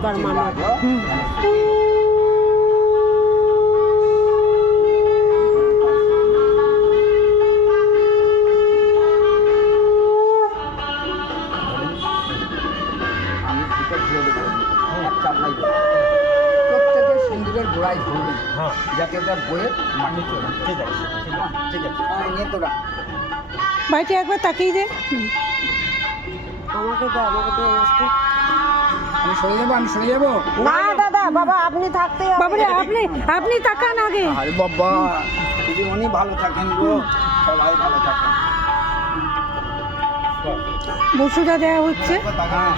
দুর্গার মানত। আমি দুটো ঘুরে দেবো, এক চাপলাই দেবো, প্রত্যেকের সিন্দুরের গোড়ায় ধরবেন যাতে ওটা বয়ে মাটি চলে। ঠিক আছে, ঠিক আছে, নিয়ে তোরা ভাইটি একবার তাকিয়ে দে। আমাকে দে, আমাকে দে মাছটি। আমি সরে যাবো, আমি সরে যাবো। না দাদা, বাবা আপনি থাকতে হবে। বাবারে আপনি তাকান আগে। আরে বাবা, যদি উনি ভালো থাকেন গো, সবাই ভালো থাকেন। বসুটা দেওয়া হচ্ছে। হ্যাঁ,